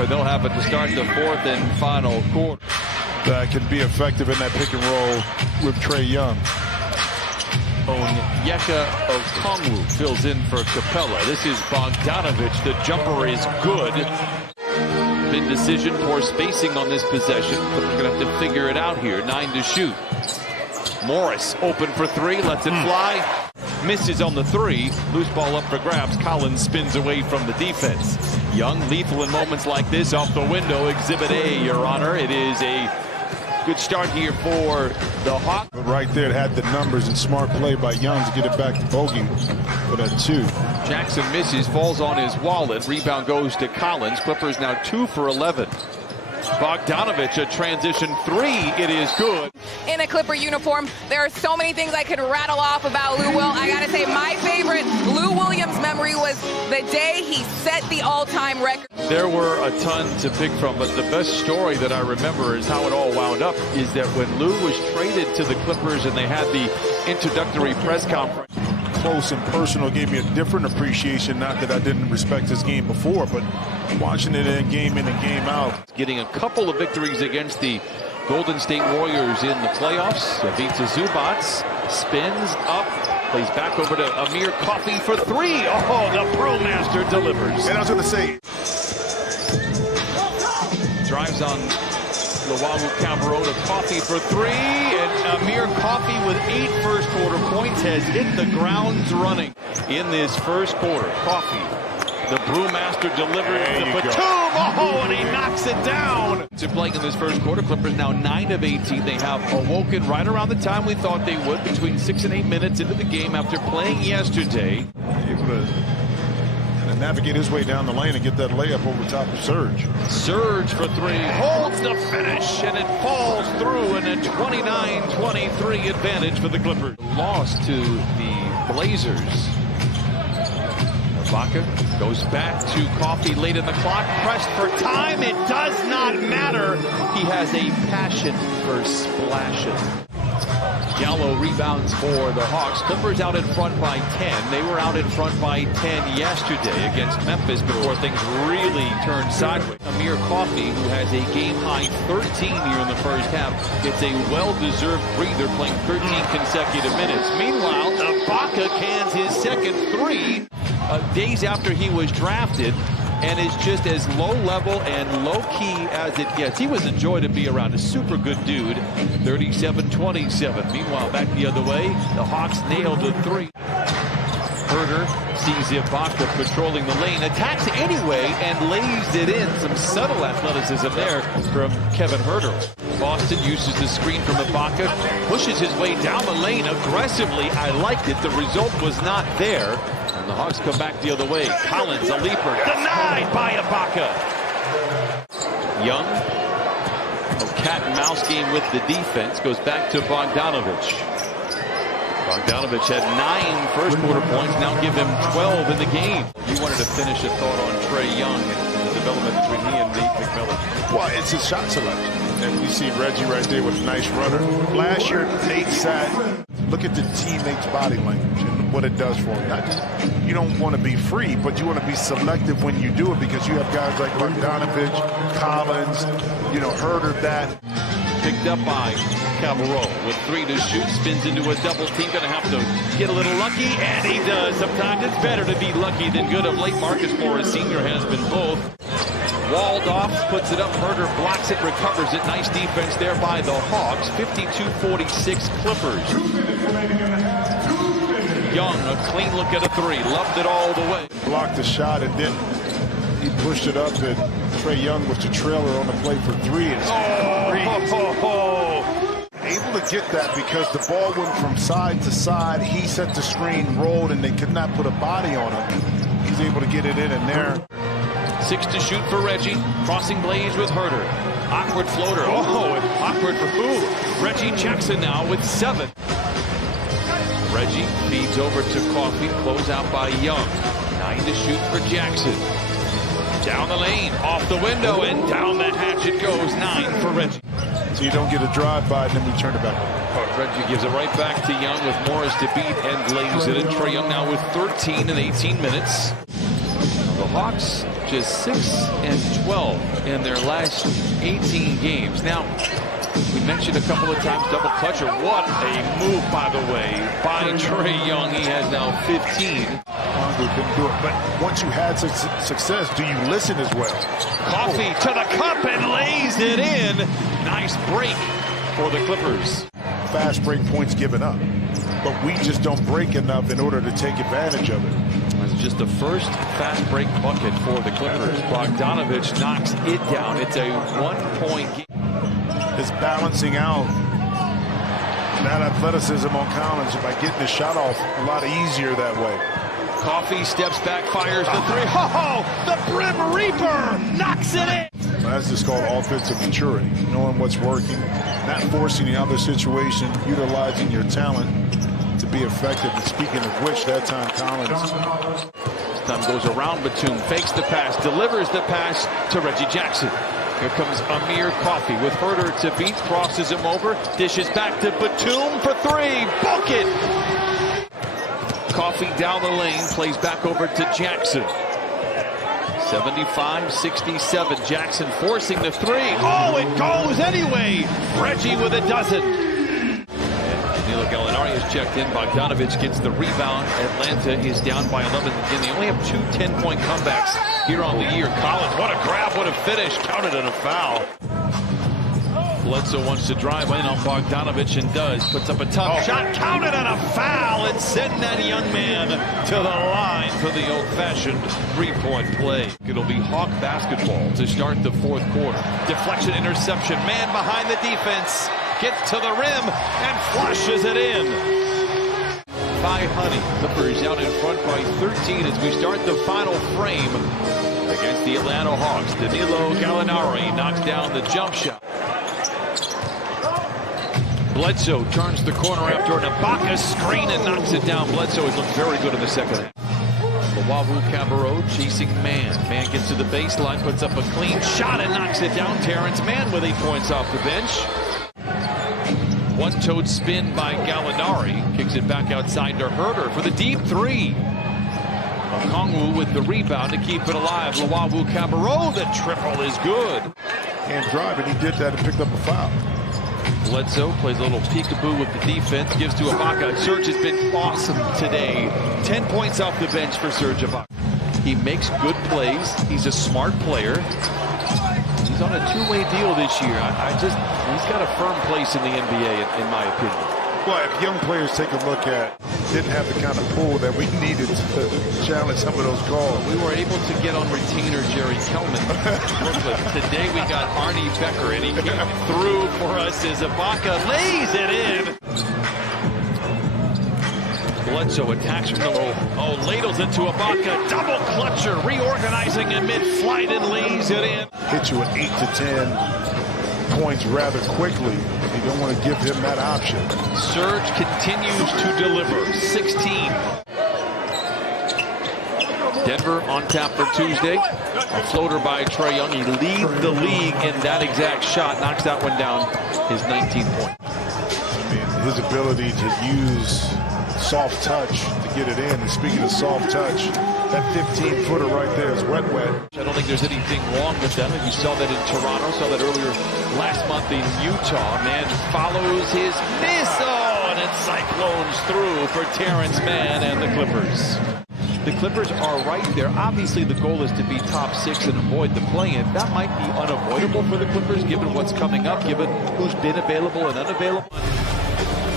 and they'll have it to start the fourth and final quarter. That can be effective in that pick and roll with Trae Young. Onyeka Okongwu fills in for Capella. This is Bogdanovic. The jumper is good. Big decision, poor spacing on this possession. But we're going to have to figure it out here. 9 to shoot. Morris open for 3, lets it fly. Misses on the 3. Loose ball up for grabs. Collins spins away from the defense. Young lethal in moments like this. Off the window. Exhibit A, Your Honor. It is a good start here for the Hawks. But right there, it had the numbers and smart play by Young to get it back to Bogey for that 2. Jackson misses, falls on his wallet. Rebound goes to Collins. Clippers now 2 for 11. Bogdanovic, a transition 3. It is good. In a Clipper uniform, there are so many things I could rattle off about Lou Will. I gotta say, my favorite Lou Williams memory was the day he set the all-time record. There were a ton to pick from, but the best story that I remember is how it all wound up, is that when Lou was traded to the Clippers and they had the introductory press conference. Close and personal, gave me a different appreciation. Not that I didn't respect his game before, but watching it in and game out. Getting a couple of victories against the Golden State Warriors in the playoffs. Ivica Zubac spins up, plays back over to Amir Coffey for 3. Oh, the Brewmaster delivers. And I was going to say, drives on Luau Cabarrot to Coffey for 3, and Amir Coffey with 8 first quarter points has hit the ground running in this first quarter. Coffey, the Brewmaster delivers the Batum. Oh, and he knocks it down. To playing in this first quarter, Clippers now 9 of 18. They have awoken right around the time we thought they would, between 6 and 8 minutes into the game after playing yesterday. Able to navigate his way down the lane and get that layup over top of Serge. Serge for 3, holds the finish, and it falls through, and a 29-23 advantage for the Clippers. Loss to the Blazers. Ibaka goes back to Coffey late in the clock, pressed for time. It does not matter. He has a passion for splashing. Gallo rebounds for the Hawks. Clippers out in front by 10. They were out in front by 10 yesterday against Memphis before things really turned sideways. Amir Coffey, who has a game-high 13 here in the first half, gets a well-deserved breather, playing 13 consecutive minutes. Meanwhile, Ibaka cans his second 3 days after he was drafted, and is just as low-level and low-key as it gets. He was a joy to be around. A super good dude. 37-27. Meanwhile, back the other way, the Hawks nailed a 3. Herter sees Ibaka patrolling the lane, attacks anyway, and lays it in. Some subtle athleticism there from Kevin Herter. Boston uses the screen from Ibaka, pushes his way down the lane aggressively. I liked it. The result was not there. And the Hawks come back the other way. Collins, a leaper, denied by Ibaka. Young, a cat and mouse game with the defense, goes back to Bogdanovic. Bogdanovic had 9 first quarter points, now give him 12 in the game. You wanted to finish a thought on Trae Young and the development between he and Nate McMillan. Well, it's his shot selection. And we see Reggie right there with a nice runner. Last year, Nate said, look at the teammates' body language and what it does for him. Not just, you don't want to be free, but you want to be selective when you do it, because you have guys like Bogdanovic, Collins, Herter that. Picked up by Cabarrot with 3 to shoot, spins into a double team. Going to have to get a little lucky, and he does. Sometimes it's better to be lucky than good. Of late, Marcus Morris Sr. has been both. Walled off, puts it up. Herter blocks it, recovers it. Nice defense there by the Hawks. 52-46 Clippers. Young, a clean look at a 3. Loved it all the way. Blocked the shot, and then he pushed it up, and Trae Young was the trailer on the play for 3. Able to get that because the ball went from side to side. He set the screen, rolled, and they could not put a body on him. He's able to get it in and there. 6 to shoot for Reggie. Crossing Blaze with Herter. Awkward floater. Oh, awkward for who? Reggie Jackson now with 7. Reggie feeds over to Coffey. Close out by Young. 9 to shoot for Jackson. Down the lane, off the window, and down the hatch it goes. 9 for Reggie. So you don't get a drive-by, and then we turn it back. Reggie gives it right back to Young with Morris to beat and lays it in. Trae Young now with 13 in 18 minutes. The Hawks just 6-12 in their last 18 games. Now, we mentioned a couple of times double clutcher. What a move, by the way, by Trae Young. He has now 15. Couldn't do it. But once you had success, do you listen as well? Coffee to the cup and lays it in. Nice break for the Clippers. Fast break points given up. But we just don't break enough in order to take advantage of it. It's just the first fast break bucket for the Clippers. Bogdanovich knocks it down. It's a 1-point game. Is balancing out that athleticism on Collins by getting the shot off a lot easier that way. Coffee steps back, fires the three. Oh, the Brim Reaper knocks it in. That's just called offensive maturity, knowing what's working, not forcing the other situation, utilizing your talent to be effective. And speaking of which, that time Collins. This time goes around Batum, fakes the pass, delivers the pass to Reggie Jackson. Here comes Amir Coffey with Herter to beat, crosses him over, dishes back to Batum for three. Book it! Coffey down the lane, plays back over to Jackson. 75-67. Jackson forcing the three. Oh, it goes anyway! Reggie with a dozen. Danilo Gallinari is checked in. Bogdanovich gets the rebound. Atlanta is down by 11 again. They only have 2 10-point comebacks here on the year. Collins, what a grab, what a finish. Counted and a foul. Bledsoe wants to drive in on Bogdanovich and does. Puts up a tough shot. Counted and a foul. And send that young man to the line for the old-fashioned three-point play. It'll be Hawk basketball to start the fourth quarter. Deflection, interception. Man behind the defense. Gets to the rim and flushes it in. By Honey. Clippers out in front by 13 as we start the final frame against the Atlanta Hawks. Danilo Gallinari knocks down the jump shot. Bledsoe turns the corner after an Ibaka screen and knocks it down. Bledsoe has looked very good in the second half. Luwawu-Cabarrot chasing Man. Man gets to the baseline, puts up a clean shot and knocks it down. Terrence Mann with 8 points off the bench. One-toed spin by Gallinari. Kicks it back outside to Herter for the deep three. Okongwu with the rebound to keep it alive. Luwawu-Cabarrot, the triple is good. And drive, and he did that and picked up a foul. Bledsoe plays a little peekaboo with the defense, gives to Ibaka. Serge has been awesome today. 10 points off the bench for Serge Ibaka. He makes good plays. He's a smart player. He's on a two-way deal this year. He's got a firm place in the NBA, in my opinion. Well, if young players take a look at, didn't have the kind of pull that we needed to challenge some of those calls. We were able to get on retainer Jerry Kelman. Today we got Arnie Becker, and he came through for us as Ibaka lays it in. Bledsoe attacks from the roll. Oh, ladles into Ibaka. Double clutcher, reorganizing in mid-flight and lays it in. Hit you with 8 to 10 points rather quickly. You don't want to give him that option. Serge continues to deliver. 16. Denver on tap for Tuesday. A floater by Trae Young. He leads the league in that exact shot. Knocks that one down. His 19th point. I mean, his ability to use soft touch to get it in. And speaking of soft touch, that 15-footer right there is wet. I don't think there's anything wrong with them. You saw that in Toronto, saw that earlier last month in Utah. Man follows his miss. Oh, and it cyclones through for Terrence Mann and the Clippers. The Clippers are right there. Obviously, the goal is to be top 6 and avoid the play-in. That might be unavoidable for the Clippers, given what's coming up, given who's been available and unavailable.